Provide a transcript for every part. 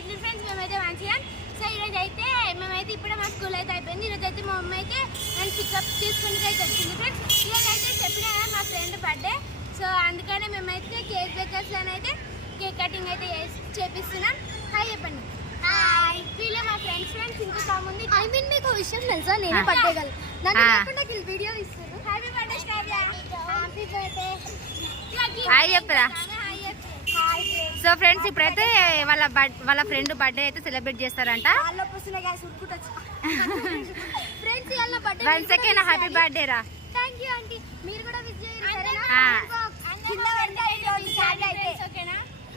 ఎట్లా ఫ్రెండ్స్ మేమైతే మంచిగా. సో ఈరోజు అయితే మేమైతే ఇప్పుడే మా స్కూల్ అయితే అయిపోయింది. ఈరోజు అయితే మా అమ్మ అయితే నన్ను పికప్ తీసుకుని అయితే వచ్చింది ఫ్రెండ్స్. ఈరోజు అయితే చెప్పిన మా ఫ్రెండ్ బర్త్డే. సో అందుకనే మేమైతే కేక్ బేకర్స్లోనే అయితే కేక్ కటింగ్ అయితే చేపిస్తున్నాం. హాయ్ చెప్పండి. వీళ్ళు మా ఫ్రెండ్స్ ఇంకా బాగుంది. ఐ మీన్ మీకు విషయం తెలుసా, నేను పట్టేయగలను. నాకు వీడియో ఇస్తారు. Happy birthday Shravya. Happy birthday. Hi చెప్పరా. సో ఫ్రెండ్స్ ఇప్పుడైతే వాళ్ళ ఫ్రెండ్ బర్త్డే అయితే సెలబ్రేట్ చేస్తారంట. వన్ సెకండ్ హ్యాపీ బర్త్డే రా. Thank you aunty. మీరు కూడా విష్ చేయండి.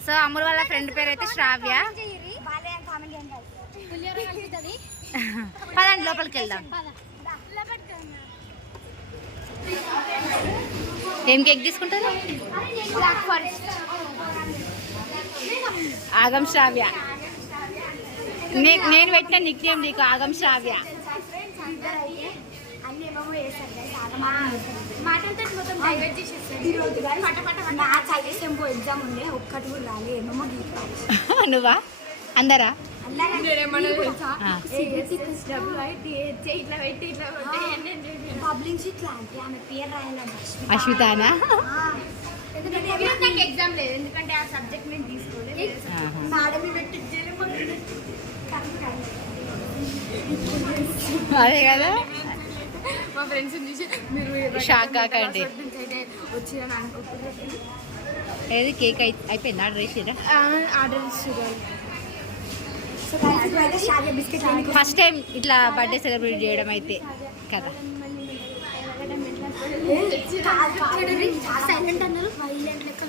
సో అమ్ములు వాళ్ళ ఫ్రెండ్ పేరు అయితే శ్రావ్య. పదండి లోపలికి వెళ్దాం. ఏం కేక్ తీసుకుంటారు? ఆగం శ్రావ్య. నేను పెట్టిన నిక్ నేమ్ నీకు ఆగం శ్రావ్య. నువ్వా అందరా? అశ్వితానా? ఎగ్జామ్ లేదు ఎందుకంటే ఆ సబ్జెక్ట్ నేను తీసుకోలేదు. అదే కదా. మా ఫ్రెండ్స్ చూసి మీరు షాక్ కాకండి. వచ్చిందని అనుకుంటున్నాను. ఏది కేక్ అయిపోయింది? ఆర్డర్ చేసిరా? ఆర్డర్ చేసిరా. ఫస్ట్ టైం ఇట్లా బర్త్డే సెలబ్రేట్ చేయడం అయితే కదా. సైలెంట్ అన్నారు, వైలెంట్ లెక్క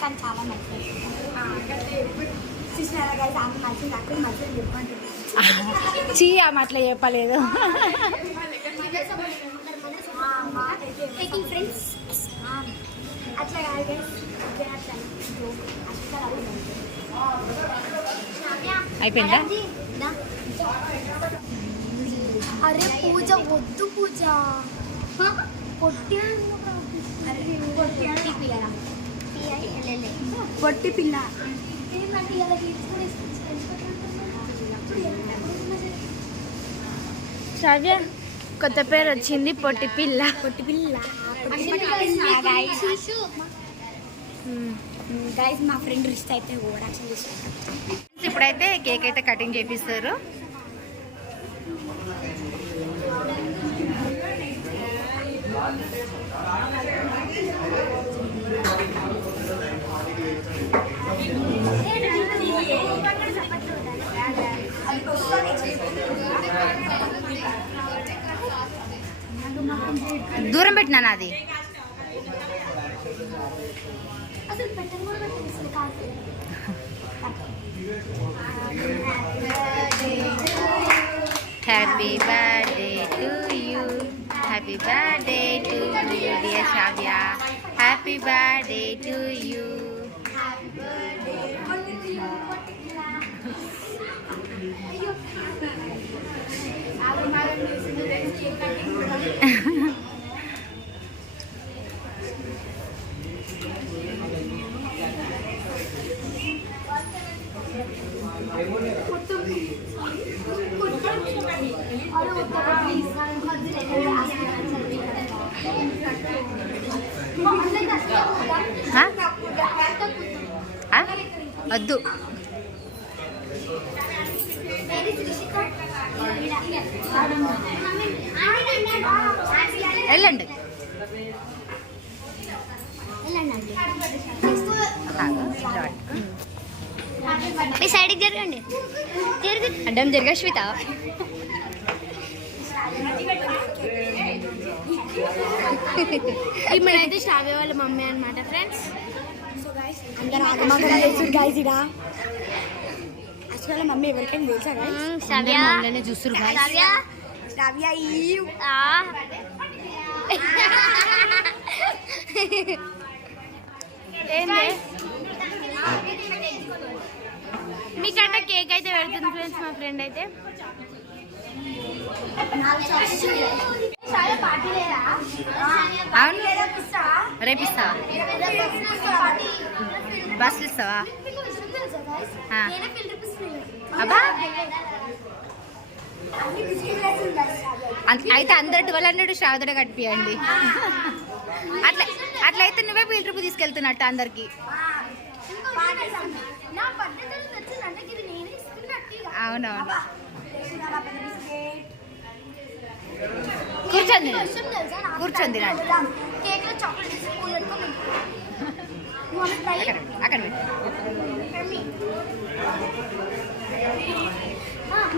కానీ చాలా మంచిది. చీ ఆమె అట్లా చెప్పలేదు. అట్లా కాదు. అయిపోయిందా? అరే పూజ వద్దు. పూజ పొట్టి పిల్ల. శ్రావ్య కొత్త పేరు వచ్చింది, పొట్టి పిల్ల. పొట్టి పిల్ల. గైస్ మా ఫ్రెండ్ రిస్ట్ అయితే కూడా ఇప్పుడైతే కేక్ అయితే కటింగ్ చేపిస్తారు. దూరం పెట్టినా నాది. Happy birthday to you. Happy birthday to you dear Shravya. Happy birthday to you. వద్దు. వెళ్ళండి. మీ సైడ్కి జరగండి. అడ్డం జరగా శ్వేత. ఇప్పుడైతే శ్రావ్య వాళ్ళ మమ్మీ అనమాట ఫ్రెండ్స్. అందరూ ఆగమాగం గైస్. ఇడా అసలు మమ్మీ ఎవరికైనా తెలుసా శ్రావ్య చూస్తురు. శ్రావ్య మీకంట కేక్ అయితే పెడుతుంది ఫ్రెండ్స్ మా ఫ్రెండ్ అయితే. చాలా పార్టీ లేదా అవును రేపు ఇస్తావా బస్సులు ఇస్తావా ఆ. అబ్బా అయితే అందరు 1200 శ్రావతడే కట్టియండి అట్లయితే నువ్వే ఫీల్డ్ ట్రిప్ తీసుకెళ్తున్నట్టు అందరికి అవునవును కూర్చోండి కూర్చోండి రండి అక్కడ పెట్టు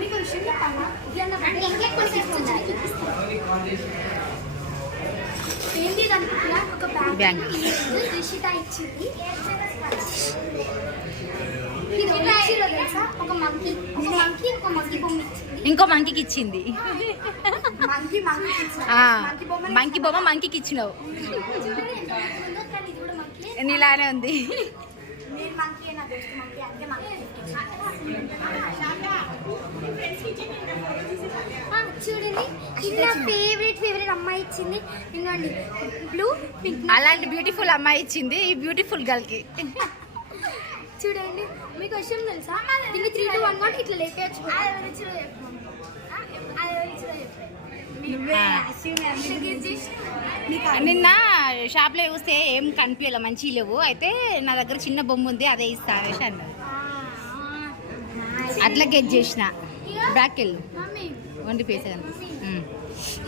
మీకు విషయం చెప్పాలా ఏంటి అనుకుంటున్నా ఒక బ్యాంక్ రిషిత ఇచ్చింది ఇది ఇచ్చిరో తెలుసా ఒక మంకీ బొమ్మ ఇచ్చింది ఇంకో మంకీకి ఇచ్చింది మంకీ బొమ్మ మంకీకి ఇచ్చినావు నీలానే ఉంది మీరు మంకీ నా దోస్తు మంకీ అంటే మంకీ చూడండి ఇది నా ఫేవరెట్ అమ్మాయి ఇచ్చింది ఇంకోండి బ్లూ పింక్ అలాంటి బ్యూటిఫుల్ అమ్మాయి ఇచ్చింది ఈ బ్యూటిఫుల్ గర్ల్ కి చూడండి మీకు విషయం తెలుసా దీన్ని 3, 2, 1 ఇట్లా లేపేయచ్చు నిన్న షాప్ లో చూస్తే ఏం కనిపించాల మంచి లేవు అయితే నా దగ్గర చిన్న బొమ్మ ఉంది అదే ఇస్తా అనేసి అన్నారు అట్లా గెట్ చేసిన బ్యాక్ వెళ్ళు మమ్మీ వండి పేస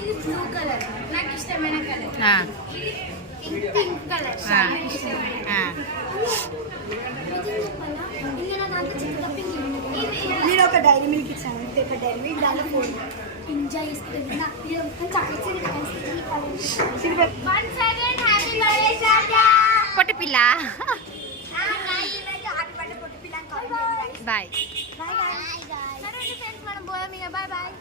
ఇది బ్లూ కలర్ నాకు ఇష్టమైన కలర్ ఇది పింక్ కలర్ నేను ఒక డైరీ మిల్క్ ఇచ్చాను పేపర్ డైరీ మిల్క్ దాంట్లో ఫోన్ ఎంజాయ్ చేసుకుంటున్నా చాక్లెట్స్ పొట్టి పిల్ల బాయ్ మనం పోయాం ఇక బాయ్